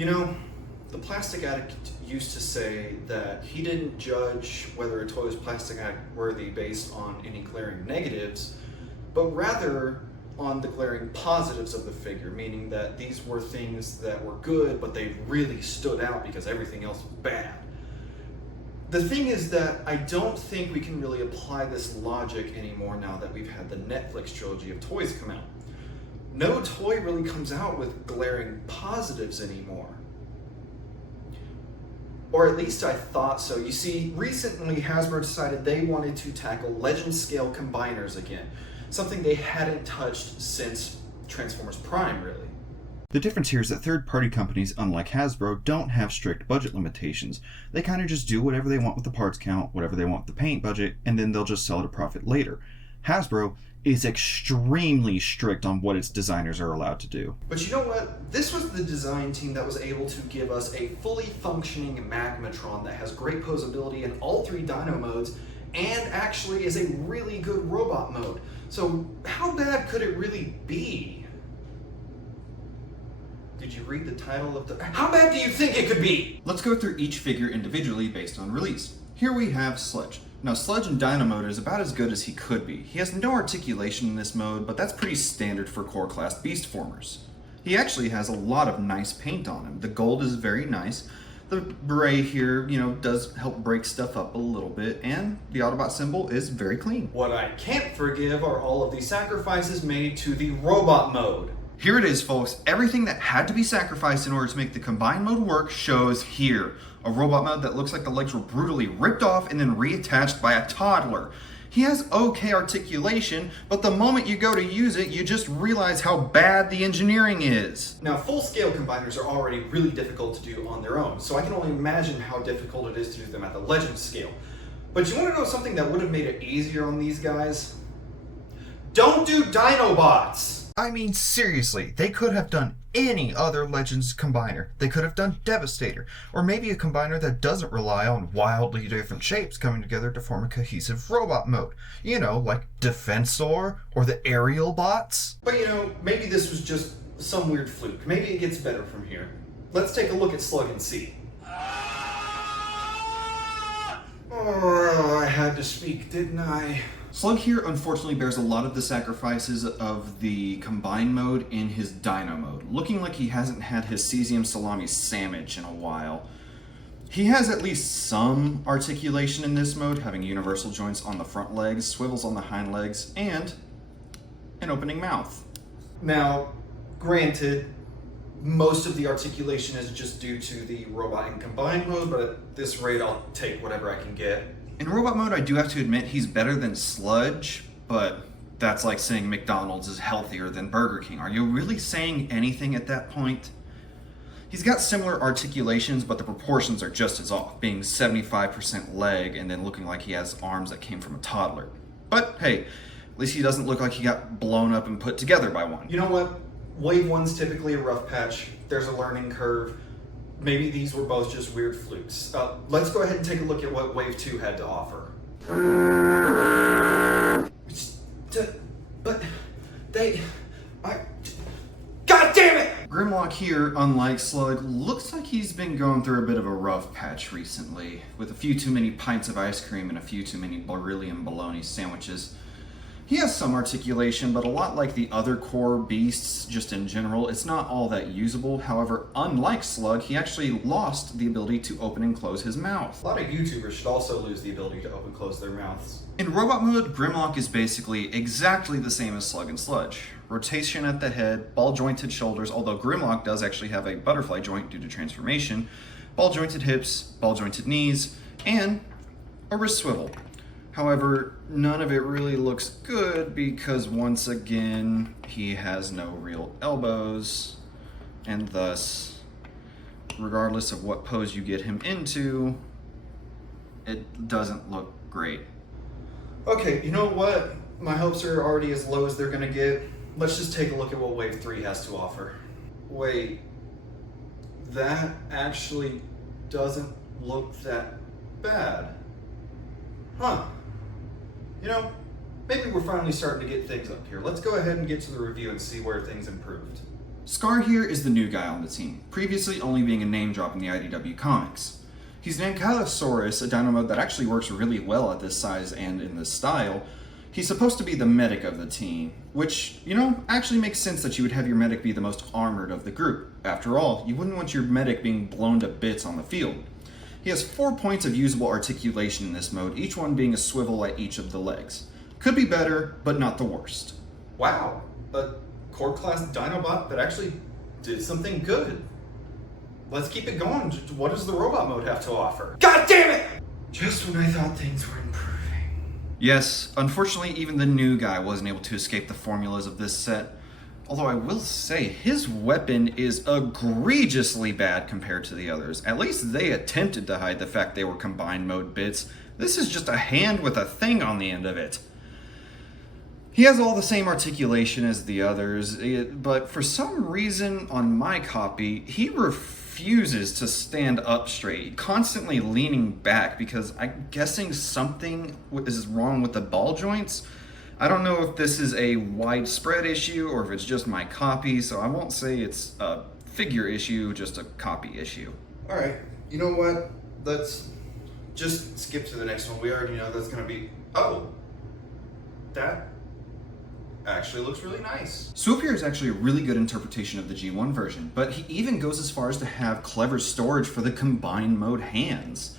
You know, the Plastic Addict used to say that he didn't judge whether a toy was Plastic Addict worthy based on any glaring negatives, but rather on the glaring positives of the figure, meaning that these were things that were good, but they really stood out because everything else was bad. The thing is that I don't think we can really apply this logic anymore now that we've had the Netflix trilogy of toys come out. No toy really comes out with glaring positives anymore. Or at least I thought so. You see, recently Hasbro decided they wanted to tackle legend scale combiners again, something they hadn't touched since Transformers Prime, really. The difference here is that third-party companies, unlike Hasbro, don't have strict budget limitations. They kind of just do whatever they want with the parts count, whatever they want with the paint budget, and then they'll just sell at a profit later. Hasbro is extremely strict on what its designers are allowed to do. But you know what? This was the design team that was able to give us a fully functioning Magmatron that has great posability in all three Dino modes and actually is a really good robot mode. So how bad could it really be? Did you read the title of the... How bad do you think it could be? Let's go through each figure individually based on release. Here we have Sludge. Now Sludge in Dino mode is about as good as he could be. He has no articulation in this mode, but that's pretty standard for core class beast formers. He actually has a lot of nice paint on him. The gold is very nice. The beret here, does help break stuff up a little bit, and the Autobot symbol is very clean. What I can't forgive are all of the sacrifices made to the robot mode. Here it is, folks. Everything that had to be sacrificed in order to make the combined mode work shows here. A robot mode that looks like the legs were brutally ripped off and then reattached by a toddler. He has okay articulation, but the moment you go to use it, you just realize how bad the engineering is. Now, full-scale combiners are already really difficult to do on their own, so I can only imagine how difficult it is to do them at the Legend scale. But you want to know something that would have made it easier on these guys? Don't do Dinobots! I mean, seriously, they could have done any other Legends combiner. They could have done Devastator, or maybe a combiner that doesn't rely on wildly different shapes coming together to form a cohesive robot mode. Like Defensor or the Aerial Bots. But maybe this was just some weird fluke. Maybe it gets better from here. Let's take a look at Slug and see. Oh, I had to speak, didn't I? Slug here unfortunately bears a lot of the sacrifices of the combined mode in his Dino mode, looking like he hasn't had his cesium salami sandwich in a while. He has at least some articulation in this mode, having universal joints on the front legs, swivels on the hind legs, and an opening mouth. Now, granted, most of the articulation is just due to the robot in combined mode, but at this rate I'll take whatever I can get. In robot mode, I do have to admit he's better than Sludge, but that's like saying McDonald's is healthier than Burger King. Are you really saying anything at that point? He's got similar articulations, but the proportions are just as off, being 75% leg and then looking like he has arms that came from a toddler. But hey, at least he doesn't look like he got blown up and put together by one. You know what? Wave 1's typically a rough patch. There's a learning curve. Maybe these were both just weird flukes. Let's go ahead and take a look at what Wave 2 had to offer. God damn it! Grimlock here, unlike Slug, looks like he's been going through a bit of a rough patch recently, with a few too many pints of ice cream and a few too many beryllium bologna sandwiches. He has some articulation, but a lot like the other core beasts, just in general, it's not all that usable. However, unlike Slug, he actually lost the ability to open and close his mouth. A lot of YouTubers should also lose the ability to open and close their mouths. In robot mode, Grimlock is basically exactly the same as Slug and Sludge. Rotation at the head, ball-jointed shoulders, although Grimlock does actually have a butterfly joint due to transformation, ball-jointed hips, ball-jointed knees, and a wrist swivel. However, none of it really looks good because once again, he has no real elbows, and thus, regardless of what pose you get him into, it doesn't look great. Okay, you know what? My hopes are already as low as they're gonna get. Let's just take a look at what Wave 3 has to offer. Wait, that actually doesn't look that bad. Huh. Maybe we're finally starting to get things up here. Let's go ahead and get to the review and see where things improved. Scar here is the new guy on the team, previously only being a name drop in the IDW comics. He's an Ankylosaurus, a dino mode that actually works really well at this size and in this style. He's supposed to be the medic of the team, which, actually makes sense that you would have your medic be the most armored of the group. After all, you wouldn't want your medic being blown to bits on the field. He has 4 points of usable articulation in this mode, each one being a swivel at each of the legs. Could be better, but not the worst. Wow, a core class Dinobot that actually did something good. Let's keep it going. What does the robot mode have to offer? God damn it! Just when I thought things were improving. Yes, unfortunately even the new guy wasn't able to escape the formulas of this set. Although I will say, his weapon is egregiously bad compared to the others. At least they attempted to hide the fact they were combined mode bits. This is just a hand with a thing on the end of it. He has all the same articulation as the others, but for some reason on my copy, he refuses to stand up straight, constantly leaning back because I'm guessing something is wrong with the ball joints. I don't know if this is a widespread issue or if it's just my copy, so I won't say it's a figure issue, just a copy issue. All right, you know what? Let's just skip to the next one. We already know that's gonna be, that actually looks really nice. Swoop here is actually a really good interpretation of the G1 version, but he even goes as far as to have clever storage for the combined mode hands.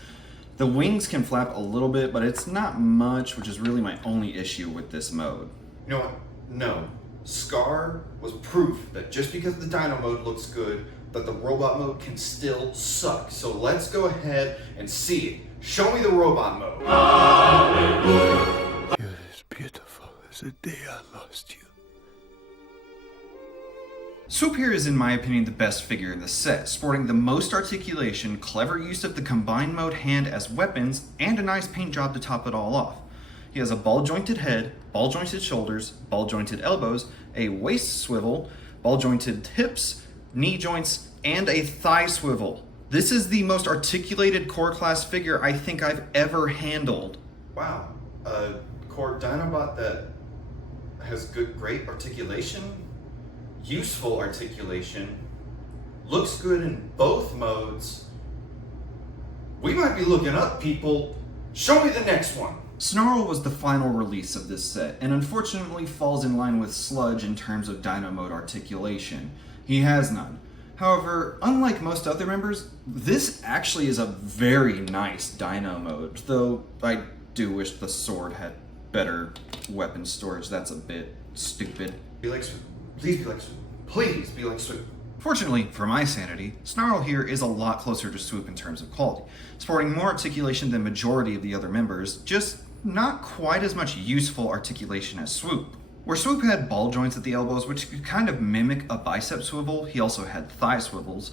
The wings can flap a little bit, but it's not much, which is really my only issue with this mode. You know what? No. Scar was proof that just because the Dino mode looks good, that the robot mode can still suck. So let's go ahead and see it. Show me the robot mode. You're as beautiful as the day I lost you. Swoop here is, in my opinion, the best figure in the set, sporting the most articulation, clever use of the combined mode hand as weapons, and a nice paint job to top it all off. He has a ball-jointed head, ball-jointed shoulders, ball-jointed elbows, a waist swivel, ball-jointed hips, knee joints, and a thigh swivel. This is the most articulated core class figure I think I've ever handled. Wow. A core Dinobot that has great articulation, useful articulation, looks good in both modes. We might be looking up, people. Show me the next one. Snarl was the final release of this set, and unfortunately falls in line with Sludge in terms of Dino mode articulation. He has none. However, unlike most other members, this actually is a very nice Dino mode, though I do wish the sword had better weapon storage. That's a bit stupid. Be like Swoop. Please be like Swoop. Please be like Swoop. Fortunately, for my sanity, Snarl here is a lot closer to Swoop in terms of quality, sporting more articulation than majority of the other members, just not quite as much useful articulation as Swoop. Where Swoop had ball joints at the elbows, which could kind of mimic a bicep swivel, he also had thigh swivels.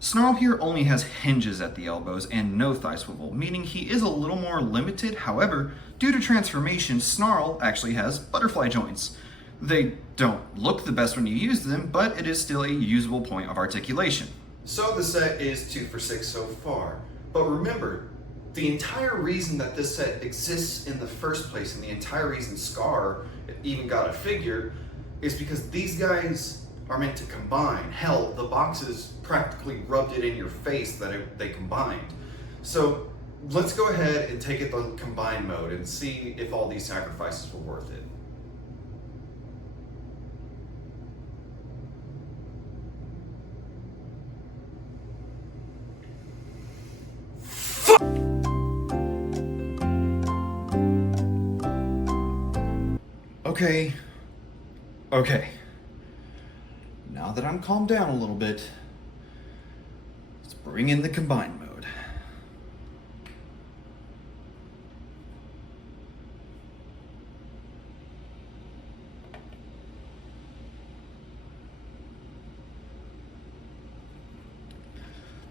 Snarl here only has hinges at the elbows and no thigh swivel, meaning he is a little more limited. However, due to transformation, Snarl actually has butterfly joints. They don't look the best when you use them, but it is still a usable point of articulation. So the set is 2 for 6 so far. But remember, the entire reason that this set exists in the first place, and the entire reason Scar even got a figure, is because these guys are meant to combine. Hell, the boxes practically rubbed it in your face that they combined. So let's go ahead and take it the combined mode and see if all these sacrifices were worth it. Okay. Now that I'm calmed down a little bit, let's bring in the combined mode.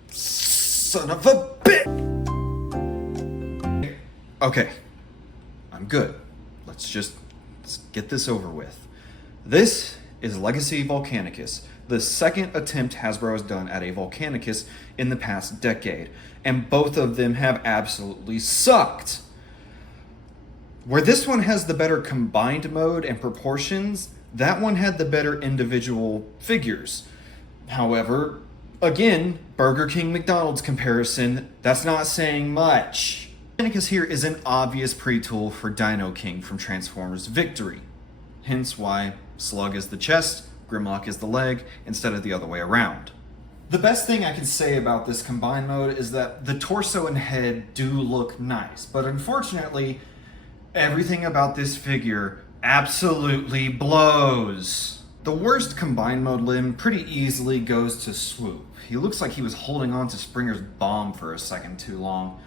Son of a bitch! Okay, I'm good. Let's get this over with. This is Legacy Volcanicus, the second attempt Hasbro has done at a Volcanicus in the past decade, and both of them have absolutely sucked. Where this one has the better combined mode and proportions, that one had the better individual figures. However, again, Burger King McDonald's comparison, that's not saying much. Volcanicus here is an obvious pre-tool for Dino King from Transformers Victory. Hence why Slug is the chest, Grimlock is the leg, instead of the other way around. The best thing I can say about this combined mode is that the torso and head do look nice, but unfortunately, everything about this figure absolutely blows. The worst combined mode limb pretty easily goes to Swoop. He looks like he was holding on to Springer's bomb for a second too long.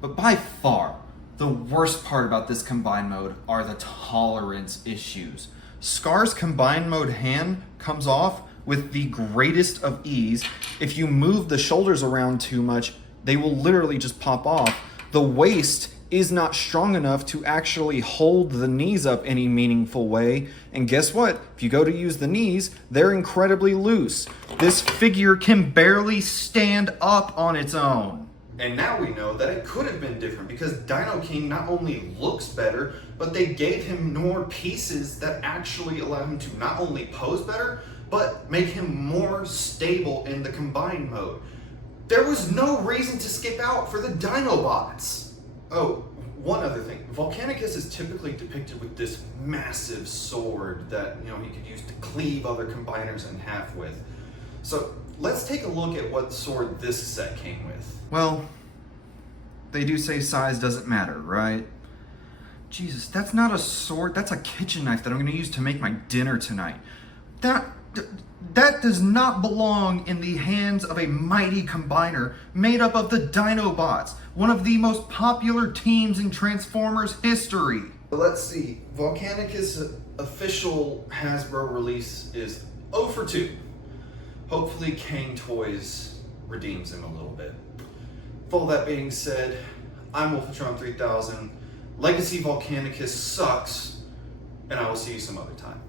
But by far, the worst part about this combined mode are the tolerance issues. Scar's combined mode hand comes off with the greatest of ease. If you move the shoulders around too much, they will literally just pop off. The waist is not strong enough to actually hold the knees up any meaningful way. And guess what? If you go to use the knees, they're incredibly loose. This figure can barely stand up on its own. And now we know that it could have been different because Dino King not only looks better, but they gave him more pieces that actually allow him to not only pose better, but make him more stable in the combined mode. There was no reason to skip out for the Dinobots. Oh, one other thing. Volcanicus is typically depicted with this massive sword that, he could use to cleave other combiners in half with. So let's take a look at what sword this set came with. Well, they do say size doesn't matter, right? Jesus, that's not a sword, that's a kitchen knife that I'm gonna use to make my dinner tonight. That does not belong in the hands of a mighty combiner made up of the Dinobots, one of the most popular teams in Transformers history. Let's see, Volcanicus' official Hasbro release is 0 for 2. Hopefully Kang Toys redeems him a little bit. With all that being said, I'm Wolfatron 3000. Legacy Volcanicus sucks, and I will see you some other time.